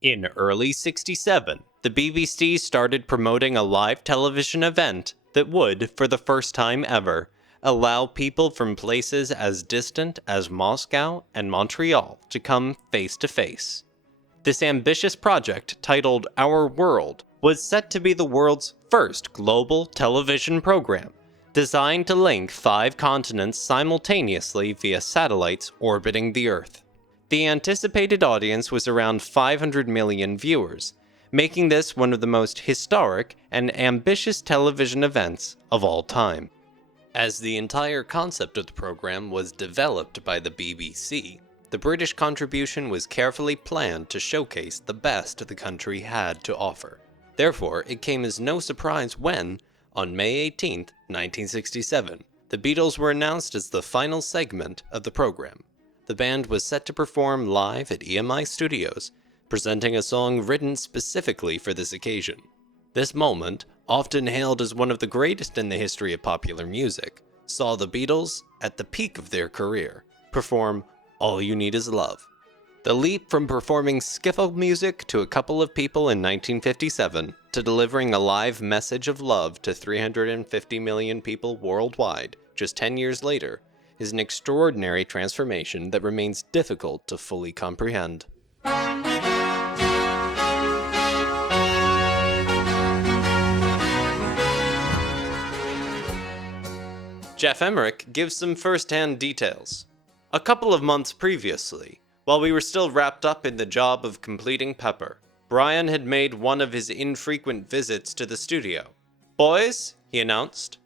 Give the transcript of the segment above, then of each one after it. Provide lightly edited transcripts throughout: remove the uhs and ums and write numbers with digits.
In early '67, the BBC started promoting a live television event that would, for the first time ever, allow people from places as distant as Moscow and Montreal to come face to face. This ambitious project, titled Our World, was set to be the world's first global television program, designed to link 5 continents simultaneously via satellites orbiting the Earth. The anticipated audience was around 500 million viewers, making this one of the most historic and ambitious television events of all time. As the entire concept of the program was developed by the BBC, the British contribution was carefully planned to showcase the best the country had to offer. Therefore, it came as no surprise when, on May 18, 1967, the Beatles were announced as the final segment of the program. The band was set to perform live at EMI Studios, presenting a song written specifically for this occasion. This moment, often hailed as one of the greatest in the history of popular music, saw the Beatles, at the peak of their career, perform All You Need Is Love. The leap from performing skiffle music to a couple of people in 1957 to delivering a live message of love to 350 million people worldwide just 10 years later is an extraordinary transformation that remains difficult to fully comprehend. Jeff Emmerich gives some first-hand details. A couple of months previously, while we were still wrapped up in the job of completing Pepper, Brian had made one of his infrequent visits to the studio. "Boys," he announced,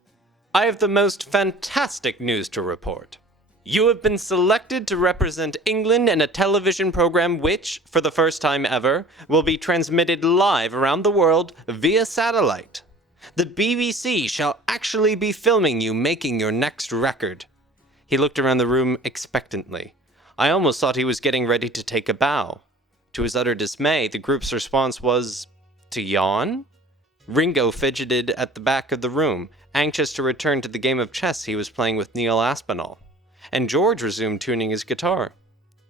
"I have the most fantastic news to report. You have been selected to represent England in a television program which, for the first time ever, will be transmitted live around the world via satellite. The BBC shall actually be filming you making your next record." He looked around the room expectantly. I almost thought he was getting ready to take a bow. To his utter dismay, the group's response was to yawn? Ringo fidgeted at the back of the room, anxious to return to the game of chess he was playing with Neil Aspinall. And George resumed tuning his guitar.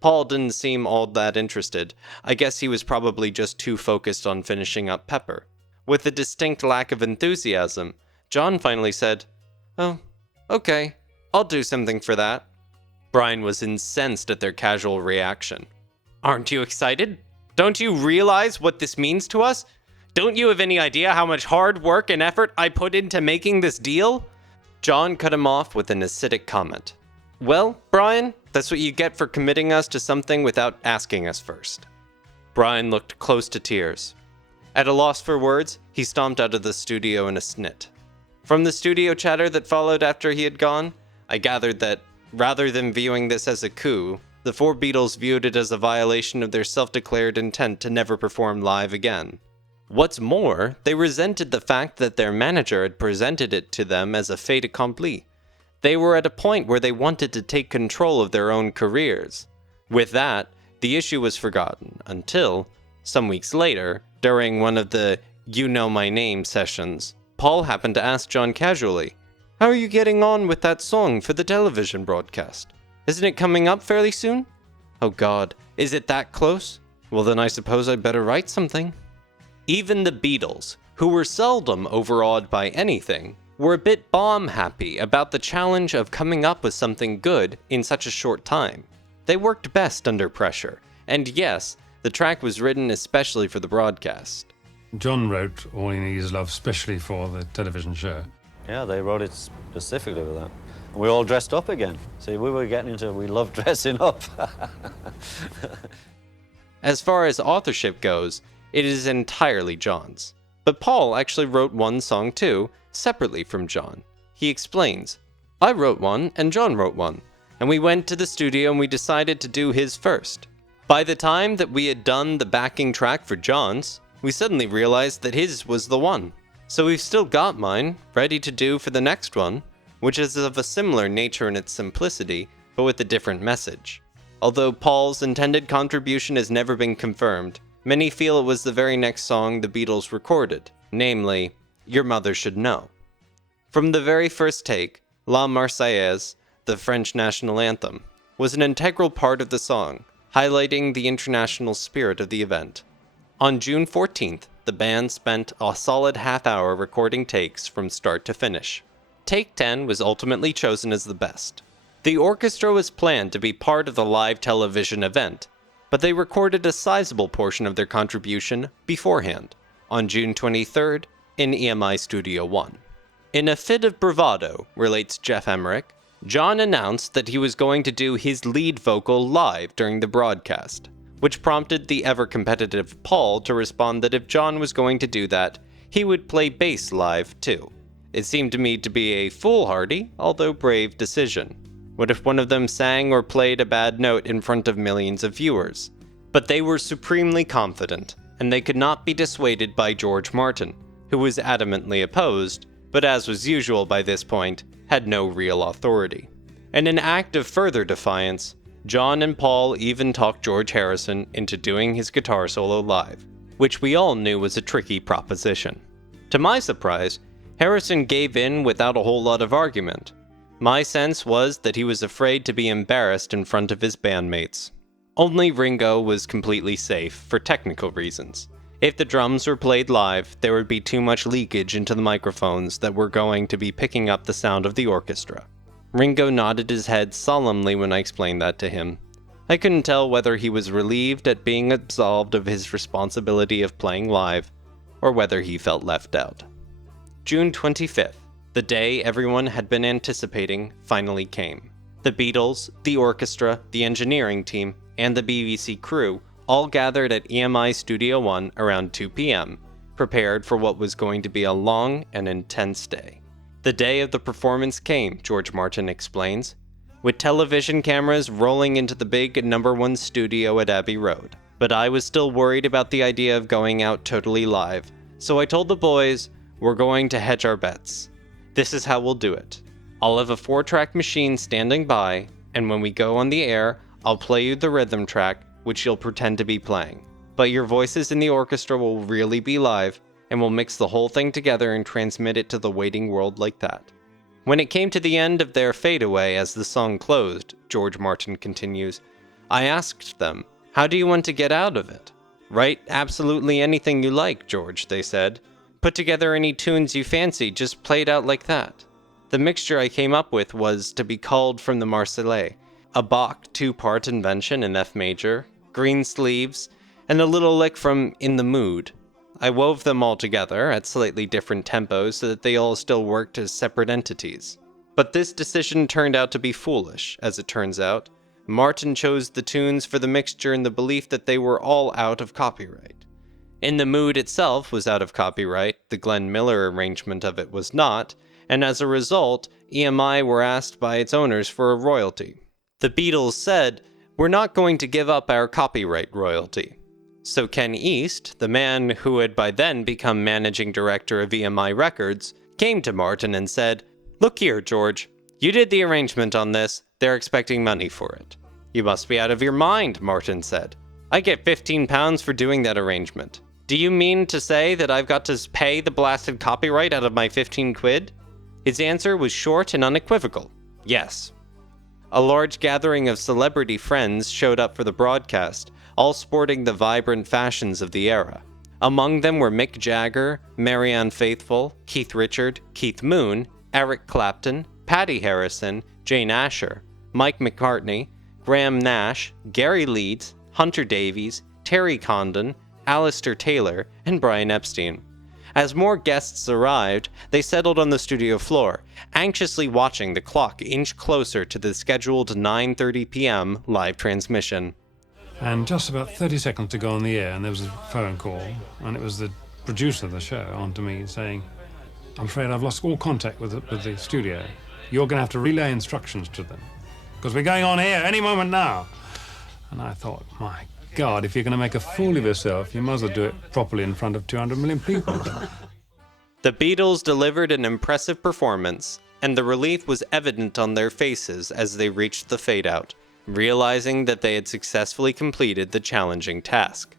Paul didn't seem all that interested. I guess he was probably just too focused on finishing up Pepper. With a distinct lack of enthusiasm, John finally said, "Oh, okay, I'll do something for that." Brian was incensed at their casual reaction. "Aren't you excited? Don't you realize what this means to us? Don't you have any idea how much hard work and effort I put into making this deal?" John cut him off with an acidic comment. "Well, Brian, that's what you get for committing us to something without asking us first." Brian looked close to tears. At a loss for words, he stomped out of the studio in a snit. From the studio chatter that followed after he had gone, I gathered that, rather than viewing this as a coup, the 4 Beatles viewed it as a violation of their self-declared intent to never perform live again. What's more, they resented the fact that their manager had presented it to them as a fait accompli. They were at a point where they wanted to take control of their own careers. With that, the issue was forgotten until, some weeks later, during one of the You Know My Name sessions, Paul happened to ask John casually, "How are you getting on with that song for the television broadcast? Isn't it coming up fairly soon?" "Oh God, is it that close? Well then I suppose I'd better write something." Even the Beatles, who were seldom overawed by anything, were a bit bomb-happy about the challenge of coming up with something good in such a short time. They worked best under pressure, and yes, the track was written especially for the broadcast. John wrote All You Need Is Love specially for the television show. Yeah, they wrote it specifically for that. And we all dressed up again. See, we were getting into, we love dressing up. As far as authorship goes, it is entirely John's. But Paul actually wrote one song too, separately from John. He explains, "I wrote one and John wrote one, and we went to the studio and we decided to do his first. By the time that we had done the backing track for John's, we suddenly realized that his was the one. So we've still got mine, ready to do for the next one, which is of a similar nature in its simplicity, but with a different message. Although Paul's intended contribution has never been confirmed, many feel it was the very next song the Beatles recorded, namely, Your Mother Should Know. From the very first take, La Marseillaise, the French national anthem, was an integral part of the song, highlighting the international spirit of the event. On June 14th, the band spent a solid half hour recording takes from start to finish. Take 10 was ultimately chosen as the best. The orchestra was planned to be part of the live television event, but they recorded a sizable portion of their contribution beforehand, on June 23rd, in EMI Studio 1. In a fit of bravado, relates Jeff Emmerich, John announced that he was going to do his lead vocal live during the broadcast, which prompted the ever-competitive Paul to respond that if John was going to do that, he would play bass live too. It seemed to me to be a foolhardy, although brave decision. What if one of them sang or played a bad note in front of millions of viewers? But they were supremely confident, and they could not be dissuaded by George Martin, who was adamantly opposed, but as was usual by this point, had no real authority. In an act of further defiance, John and Paul even talked George Harrison into doing his guitar solo live, which we all knew was a tricky proposition. To my surprise, Harrison gave in without a whole lot of argument. My sense was that he was afraid to be embarrassed in front of his bandmates. Only Ringo was completely safe for technical reasons. If the drums were played live, there would be too much leakage into the microphones that were going to be picking up the sound of the orchestra. Ringo nodded his head solemnly when I explained that to him. I couldn't tell whether he was relieved at being absolved of his responsibility of playing live, or whether he felt left out. June 25th, the day everyone had been anticipating, finally came. The Beatles, the orchestra, the engineering team, and the BBC crew all gathered at EMI Studio 1 around 2 p.m., prepared for what was going to be a long and intense day. The day of the performance came, George Martin explains, with television cameras rolling into the big number 1 studio at Abbey Road. But I was still worried about the idea of going out totally live, so I told the boys, we're going to hedge our bets. This is how we'll do it. I'll have a 4-track machine standing by, and when we go on the air, I'll play you the rhythm track, which you'll pretend to be playing. But your voices in the orchestra will really be live, and we'll mix the whole thing together and transmit it to the waiting world like that. When it came to the end of their fadeaway as the song closed, George Martin continues, I asked them, how do you want to get out of it? Write absolutely anything you like, George, they said. Put together any tunes you fancy, just play it out like that. The mixture I came up with was to be called from the Marseillaise, a Bach 2-part invention in F major, Green Sleeves, and a little lick from In the Mood. I wove them all together at slightly different tempos so that they all still worked as separate entities. But this decision turned out to be foolish, as it turns out. Martin chose the tunes for the mixture in the belief that they were all out of copyright. In the Mood itself was out of copyright, the Glenn Miller arrangement of it was not, and as a result, EMI were asked by its owners for a royalty. The Beatles said, we're not going to give up our copyright royalty. So Ken East, the man who had by then become managing director of EMI Records, came to Martin and said, look here, George, you did the arrangement on this, they're expecting money for it. You must be out of your mind, Martin said. I get £15 for doing that arrangement. Do you mean to say that I've got to pay the blasted copyright out of my 15 quid? His answer was short and unequivocal. Yes. A large gathering of celebrity friends showed up for the broadcast, all sporting the vibrant fashions of the era. Among them were Mick Jagger, Marianne Faithfull, Keith Richard, Keith Moon, Eric Clapton, Patty Harrison, Jane Asher, Mike McCartney, Graham Nash, Gary Leeds, Hunter Davies, Terry Condon, Alistair Taylor, and Brian Epstein. As more guests arrived, they settled on the studio floor, anxiously watching the clock inch closer to the scheduled 9:30 p.m. live transmission. And just about 30 seconds to go on the air, and there was a phone call, and it was the producer of the show on to me saying, I'm afraid I've lost all contact with the studio. You're going to have to relay instructions to them, because we're going on air any moment now. And I thought, my God, if you're going to make a fool of yourself, you might as well do it properly in front of 200 million people. The Beatles delivered an impressive performance, and the relief was evident on their faces as they reached the fade-out, realizing that they had successfully completed the challenging task.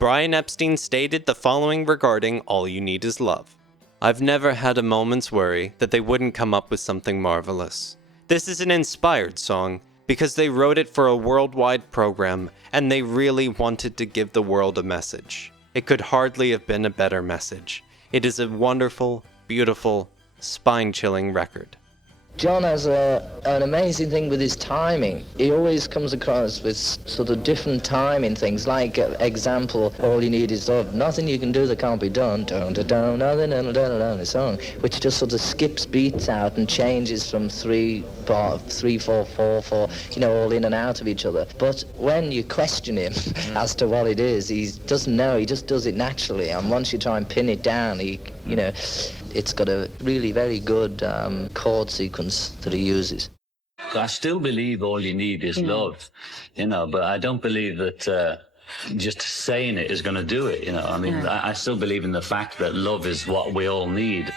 Brian Epstein stated the following regarding All You Need Is Love. I've never had a moment's worry that they wouldn't come up with something marvelous. This is an inspired song, because they wrote it for a worldwide program, and they really wanted to give the world a message. It could hardly have been a better message. It is a wonderful, beautiful, spine-chilling record. John has an amazing thing with his timing. He always comes across with sort of different timing things, like, example, all you need is love. Nothing you can do that can't be done, dun, dun, dun, dun, dun, dun, dun, the song, which just sort of skips beats out and changes from 3, 4, 4, 4, all in and out of each other. But when you question him as to what it is, he doesn't know, he just does it naturally. And once you try and pin it down, it's got a really very good chord sequence that he uses. I still believe all you need is love, but I don't believe that just saying it is going to do it, I mean, I still believe in the fact that love is what we all need.